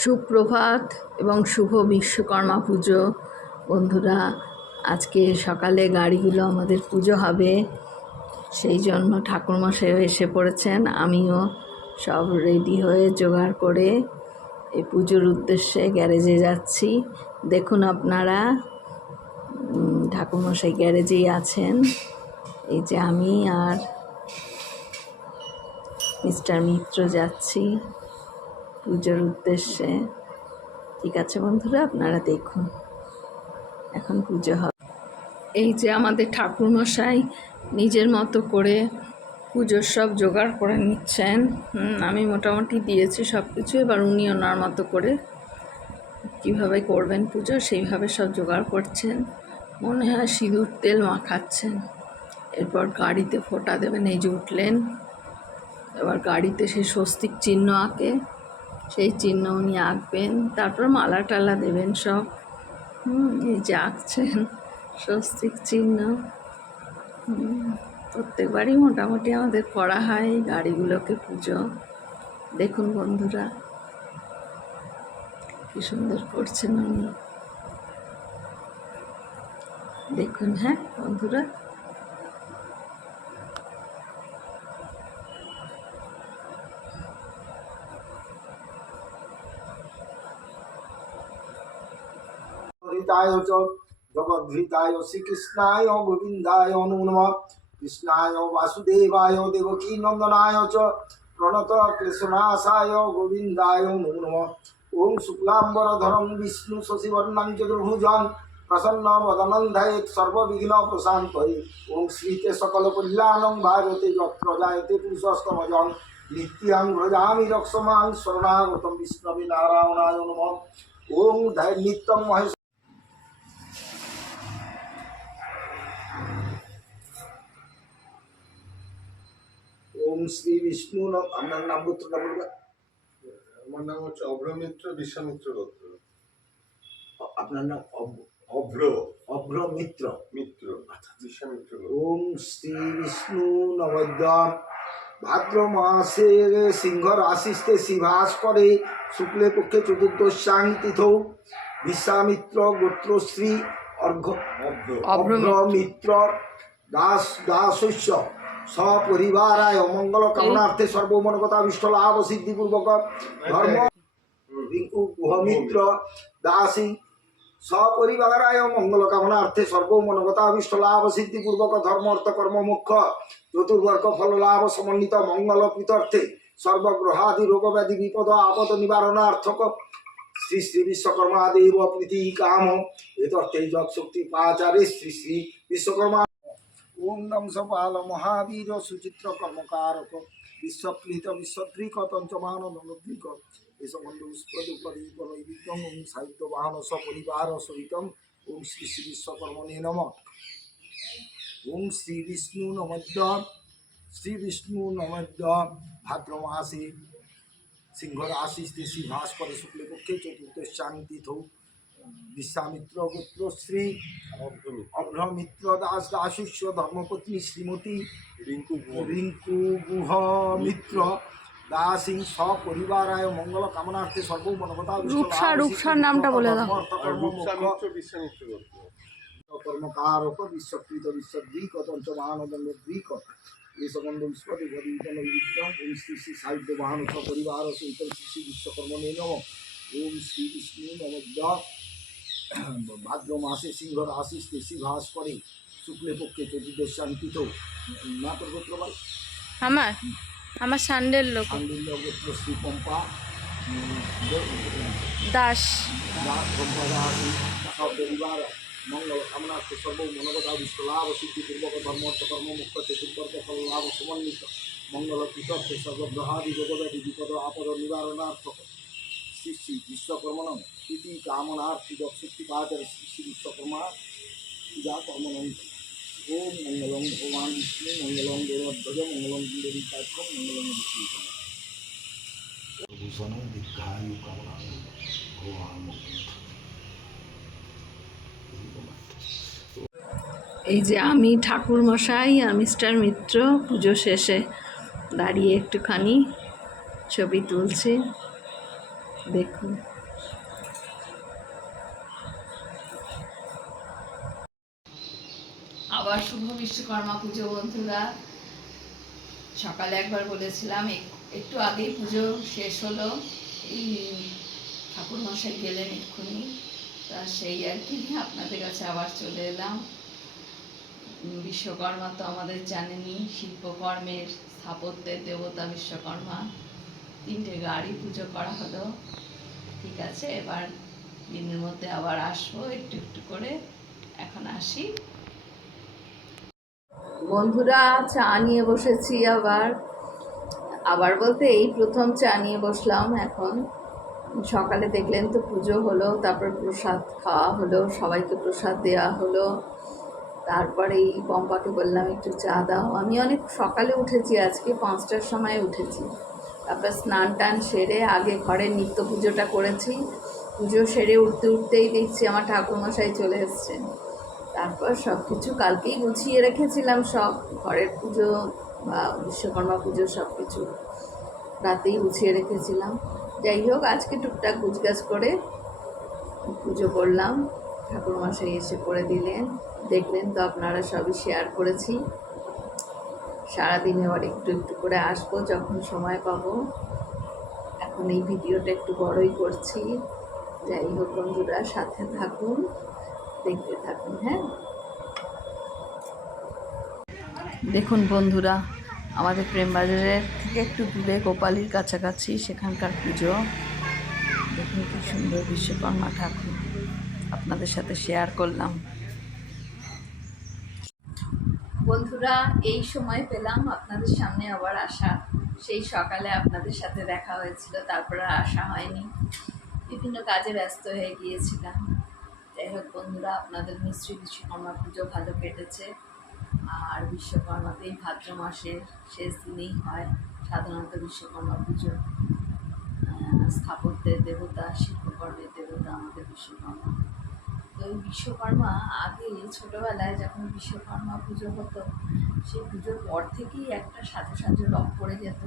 সুপ্রভাত এবং শুভ বিশ্বকর্মা পুজো। বন্ধুরা, আজকে সকালে গাড়িগুলো আমাদের পুজো হবে, সেই জন্য ঠাকুরমশাইও এসে পড়েছেন। আমিও সব রেডি হয়ে জোগাড় করে এই পুজোর উদ্দেশ্যে গ্যারেজে যাচ্ছি। দেখুন আপনারা, ঠাকুরমশাই গ্যারেজেই আছেন। এই যে আমি আর মিস্টার মিত্র যাচ্ছি পুজোর উদ্দেশ্যে। ঠিক আছে বন্ধুরা, আপনারা দেখুন, এখন পুজো হবে। এই যে আমাদের ঠাকুরমশাই নিজের মতো করে পুজোর সব জোগাড় করে নিচ্ছেন। আমি মোটামুটি দিয়েছি সব কিছু, এবার উনি ওনার মতো করে কীভাবে করবেন পুজো সেইভাবে সব জোগাড় করছেন। মনে হয় সিঁদুর তেল মাখাচ্ছেন, এরপর গাড়িতে ফোঁটা দেবেন। এই যে উঠলেন, এবার গাড়িতে সেই স্বস্তিক চিহ্ন আঁকে, সেই চিহ্ন উনি আঁকবেন, তারপর মালা টালা দেবেন সব। এই যে আঁকছেন স্বস্তিক চিহ্ন। প্রত্যেকবারই মোটামুটি আমাদের করা হয় এই গাড়িগুলোকে পুজো। দেখুন বন্ধুরা, কি সুন্দর করছেন উনি। দেখুন, হ্যাঁ বন্ধুরা, জগদ্ধিতায় শ্রীকৃষ্ণায় গোবিন্দায় নমো নমঃ। কৃষ্ণায় বাসুদেবায় দেবকী নন্দনায় চ প্রণত ক্লেশনাশায় গোবিন্দায় নমো নমঃ। ওম শুক্লাম্বরধরং বিষ্ণু শশিবর্ণং চতুর্ভুজং প্রসন্ন বদনং ধ্যায়েৎ সর্ববিঘ্ন প্রশান্তয়ে। ওম শ্রীতে সকল কল্যাণং ভারতে যত্র জায়তে পুরুষোত্তমজং নিত্যং ভজামি রক্ষমাং শরণাগতং বিষ্ণবে নারায়ণায় নমঃ। ওম নিত্যং মহেশ। ওম শ্রী বিষ্ণু। আপনার নাম গোত্রটা বলবেন? আমার নাম হচ্ছে অভ্রমিত্র বিশ্বামিত্র গোত্র। আপনার নাম অভ্র অভ্র মিত্র মিত্র বিশ্বামিত্র। ওম শ্রী বিষ্ণু নবদ্যম। ভাদ্র মাসে সিংহ রাশিতে শিভাস করে শুক্লে পক্ষে চতুর্দশাং তিথৌ বিশ্বামিত্র গোত্রশ্রী অভ্রমিত্র দাস দাসস্য সপরিবারায় মঙ্গল কামনার্থে সর্বমনগতা বিষ্ট লাভ সিদ্ধিপূর্বক ধর্ম রিঙ্কু গুহমিত্র দাসী সপরিবারায় মঙ্গল কামনার্থে সর্বমনগতা বিষ্ট লাভ সিদ্ধিপূর্বক ধর্ম অর্থ কর্ম মুখ্য চতুর্বর্গ ফল লাভ সমন্বিত মঙ্গল প্রীত্যর্থে সর্বগ্রহাদি রোগ ব্যাধি বিপদ আপদ নিবারণার্থক শ্রী শ্রী বিশ্বকর্মা দেব প্রীতি কাম এতর্থে যৎ শক্তি পাচারে শ্রী শ্রী বিশ্বকর্মা। ওম নম সপাল মহাবীর সুচিত্র কর্মকারক বিশ্বপ্রীত বিশ্বদ্রিক তঞ্চমান নন্দদ্রিক এসমন্দ পুষ্পদুপদীপনৈবিদ্যং ওম সাহিত্য বাহন সপরিবার সহিতম। ওম শ্রী শ্রী বিশ্বকর্মণে নমঃ। ওম শ্রী বিষ্ণু নমঃ। শ্রী বিষ্ণু নমঃ। ভাদ্র মাসে সিংহ রাশিতে শিভাস করে শুক্লে পক্ষে চতুর্দশাং তিথৌ বিশ্বামিত্র গোত্রশ্রী অভ্রমিত্র দাস দাসস্য ধর্মপত্নী শ্রীমতী রিঙ্কু গুহ মিত্র দাসী সপরিবারায় মঙ্গল কামনার্থে সর্বমনগতা রূপসার নামটা বলে দাও। বিশ্বামিত্র গোত্র কর্মকারক বিশ্বকৃত বিশ্বদ্রিক তঞ্চমানদণ্ডদ্রিক এসমন্দ বিশ্বদেবদীপনৈবিদ্যং ওম শ্রী শ্রী সাহিত্য বাহন সপরিবার সহিত শ্রী শ্রী বিশ্বকর্মণে নমঃ। ওম শ্রী বিষ্ণু নমঃ। ভাদ্র মাসে সিংহ রাশিতে শিভাস করে শুক্লে পক্ষে চতুর্দশাং তিথৌ মাতর গোত্র বল। আমার সান্ডেল লোক সান্ডিল্য গোত্র শ্রী পম্পা দাস পম্পা দাসী সপরিবার মঙ্গল কামনার্থে সর্বমনগতা বিষ্ট লাভ সিদ্ধিপূর্বক ধর্ম অর্থ কর্ম মুখ্য চতুর্বর্গ ফল লাভ সমন্বিত মঙ্গল কৃতর্থে সর্বগ্রহাদি রোগব্যাধি বিপদ আপদ নিবারণার্থক শ্রী শ্রী বিশ্বকর্মণ প্রীতি কামনার্থী শক্তি পাচার শ্রী শ্রী বিশ্বকর্মা পূজা কর্মণ। ওম মঙ্গলং ভগবান বিষ্ণু মঙ্গলং গৌরধ্বজ মঙ্গলং বীরবিকাক্ষ মঙ্গলং বিভূষণ দীর্ঘায়ু কামনা ভগবান। এই যে আমি ঠাকুরমশাই আর মিস্টার মিত্র পুজো শেষে দাঁড়িয়ে একটুখানি ছবি তুলছি। দেখুন আবার শুভ বিশ্বকর্মা পুজো বন্ধুরা। সকালে একবার বলেছিলাম, একটু আগেই পুজো শেষ হলো, এই ঠাকুর মশাই গেলেন এক্ষুনি, তা সেই আর কি আপনাদের কাছে আবার চলে এলাম। বিশ্বকর্মা তো আমাদের জানেনই, শিল্পকর্মের স্থাপত্যের দেবতা বিশ্বকর্মা। 3টে গাড়ি পুজো করা হলো। ঠিক আছে, এবার দিনের মধ্যে আবার আসবো একটু একটু করে। এখন আসি বন্ধুরা, চা নিয়ে বসেছি আবার। আবার বলতে এই প্রথম চা নিয়ে বসলাম এখন। সকালে দেখলেন তো পুজো হলো, তারপর প্রসাদ খাওয়া হলো, সবাইকে প্রসাদ দেওয়া হলো। তারপরে এই পম্পাকে বললাম একটু চা দাও। আমি অনেক সকালে উঠেছি, আজকে 5টার সময় উঠেছি। তারপর স্নান টান সেরে আগে ঘরের নিত্য পুজোটা করেছি। পুজো সেরে উঠতে উঠতেই দেখছি আমার ঠাকুরমশাই চলে এসছেন। তারপর সব কিছু কালকেই গুছিয়ে রেখেছিলাম, সব ঘরের পুজো বা বিশ্বকর্মা পুজো সব কিছু রাতেই গুছিয়ে রেখেছিলাম। যাই হোক, আজকে টুকটাক গুছগাছ করে পুজো করলাম। ঠাকুরমশাই এসে করে দিলেন, দেখলেন তো আপনারা, সবই শেয়ার করেছি। সারাদিনে আবার একটু একটু করে আসবো যখন সময় পাবো। এখন এই ভিডিওটা একটু বড়ই করছি। যাই হোক বন্ধুরা, সাথে থাকুন, দেখতে থাকুন। হ্যাঁ, দেখুন বন্ধুরা, আমাদের প্রেমবাজারের থেকে একটু দূরে গোপালীর কাছাকাছি সেখানকার পুজো। দেখুন কি সুন্দর বিশ্বকর্মা ঠাকুর, আপনাদের সাথে শেয়ার করলাম। বন্ধুরা, এই সময় পেলাম আপনাদের সামনে আবার আসা। সেই সকালে আপনাদের সাথে দেখা হয়েছিল, তারপরে আসা হয়নি, বিভিন্ন কাজে ব্যস্ত হয়ে গিয়েছিলাম। যাই হোক বন্ধুরা, আপনাদের নিশ্চয়ই বিশ্বকর্মা পুজো ভালো কেটেছে। আর বিশ্বকর্মাতেই ভাদ্র মাসের শেষ দিনেই হয় সাধারণত বিশ্বকর্মা পুজো। স্থাপত্যের দেবতা, শিল্পকর্মের দেবতা আমাদের বিশ্বকর্মা। তো এই বিশ্বকর্মা আগে ছোটোবেলায় যখন বিশ্বকর্মা পুজো হতো, সেই পুজোর পর থেকেই একটা সাজো সাজো রং পড়ে যেত।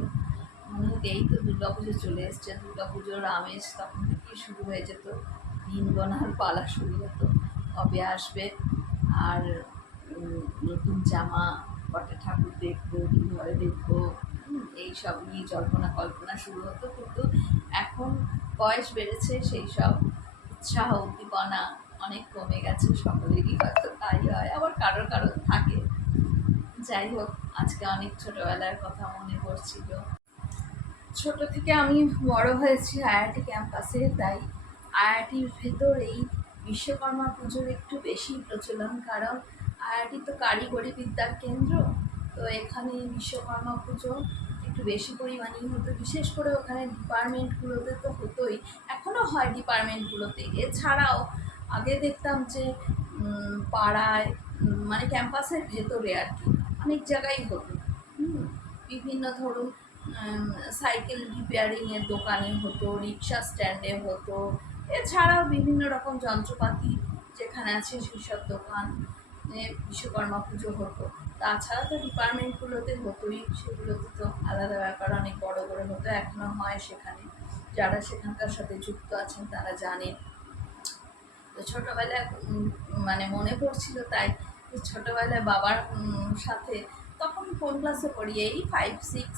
মনে হতো এই তো দুর্গা পুজো চলে এসছে, দুর্গা পুজোর আমেজ তখন থেকেই শুরু হয়ে যেত। দিন গোনার পালা শুরু হতো, কবে আসবে, আর নতুন জামা, কটা ঠাকুর দেখবো, কী ঘরে দেখবো, এইসব নিয়ে জল্পনা কল্পনা শুরু হতো। কিন্তু এখন বয়স বেড়েছে, সেই সব উৎসাহ উদ্দীপনা অনেক কমে গেছে। সকলেরই হয়তো তাই হয়, আবার কারোর কারোর থাকে। যাই হোক, আজকে অনেক ছোটোবেলার কথা মনে পড়ছিল। ছোট থেকে আমি বড় হয়েছি আইআইটি ক্যাম্পাসে, তাই আইআইটির ভেতর এই বিশ্বকর্মা পুজোর একটু বেশি প্রচলন। কারণ আইআইটি তো কারিগরি বিদ্যার কেন্দ্র, তো এখানে বিশ্বকর্মা পুজো একটু বেশি পরিমাণেই হতো। বিশেষ করে ওখানে ডিপার্টমেন্টগুলোতে তো হতোই, এখনও হয় ডিপার্টমেন্টগুলোতে। এছাড়াও আগে দেখতাম যে পাড়ায়, মানে ক্যাম্পাসের ভেতরে আর কি, অনেক জায়গায় হতো। বিভিন্ন ধরুন সাইকেল রিপেয়ারিংয়ের দোকানে হতো, রিক্সা স্ট্যান্ডে হতো, এছাড়াও বিভিন্ন রকম যন্ত্রপাতি যেখানে আছে সেসব দোকান বিশ্বকর্মা পুজো হতো। তাছাড়া তো ডিপার্টমেন্টগুলোতে হতোই, সেগুলোতে তো আলাদা ব্যাপার, অনেক বড় করে হতো, এখনও হয় সেখানে। যারা সেখানকার সাথে যুক্ত আছেন তারা জানেন। তো ছোটোবেলায় মানে মনে পড়ছিল, তাই ছোটোবেলায় বাবার সাথে, তখন কোন ক্লাসে পড়ি, এই 5-6,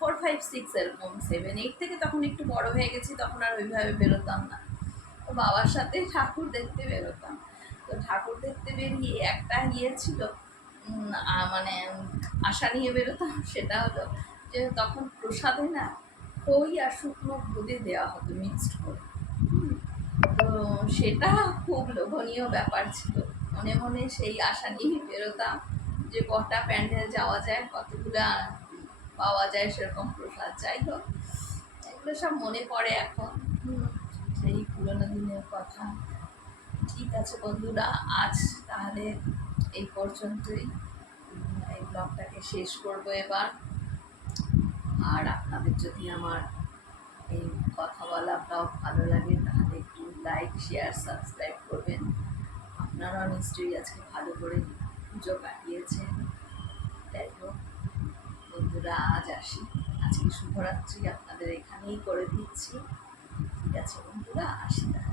4-5-6 এরকম, 7-8 থেকে তখন একটু বড় হয়ে গেছি, তখন আর ওইভাবে বেরোতাম না। তো বাবার সাথে ঠাকুর দেখতে বেরোতাম। তো ঠাকুর দেখতে বেরিয়ে একটা ছিল, মানে আশা নিয়ে বেরোতাম। সেটা হলো যে তখন প্রসাদে না খই আর শুকনো বোঁদে দেওয়া হতো মিক্সড করে। তো সেটা খুব লোভনীয় ব্যাপার ছিল। মনে মনে সেই আশা নিয়েই বেরোতাম যে কটা প্যান্ডেল যাওয়া যায়, কতগুলো পাওয়া যায় সেরকম প্রসাদ। যাই হোক, এগুলো সব মনে পড়ে এখন, সেই পুরোনো দিনের কথা। ঠিক আছে বন্ধুরা, আজ তাহলে এই পর্যন্তই। এই ব্লগটাকে শেষ করব এবার। আর আপনাদের যদি আমার এই কথা বলা ব্লগ ভালো লাগে তাহলে একটু লাইক, শেয়ার, সাবস্ক্রাইব করবেন। আপনারাও নিশ্চয়ই আজকে ভালো করে পুজো কাটিয়েছেন। যাই হোক বন্ধুরা, আজ আসি, আজকে শুভরাত্রি আপনাদের এখানেই করে দিচ্ছি। 80 টাকা।